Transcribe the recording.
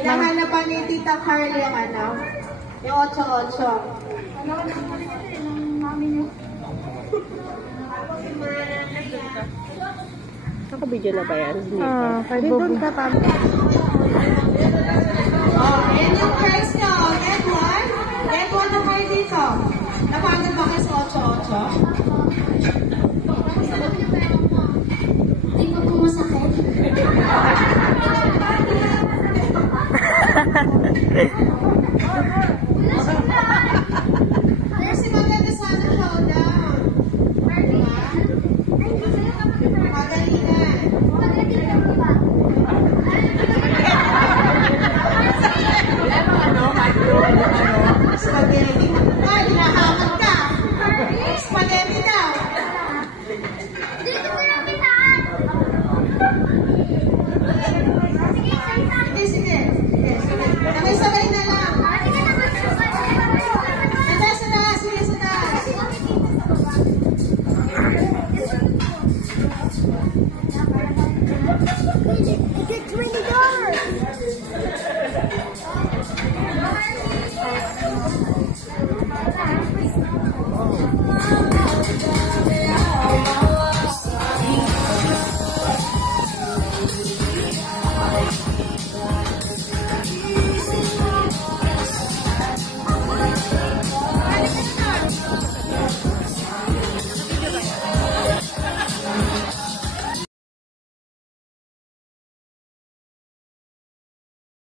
Hinahanap pa ni Tita Carl yung ano, yung 8-8. Ano? Nakabidyo na ba yan? Doon ka pa. Oh, ayan yung first nyo. Get one. Get one na kayo dito. Napagod ba kayo sa 8-8?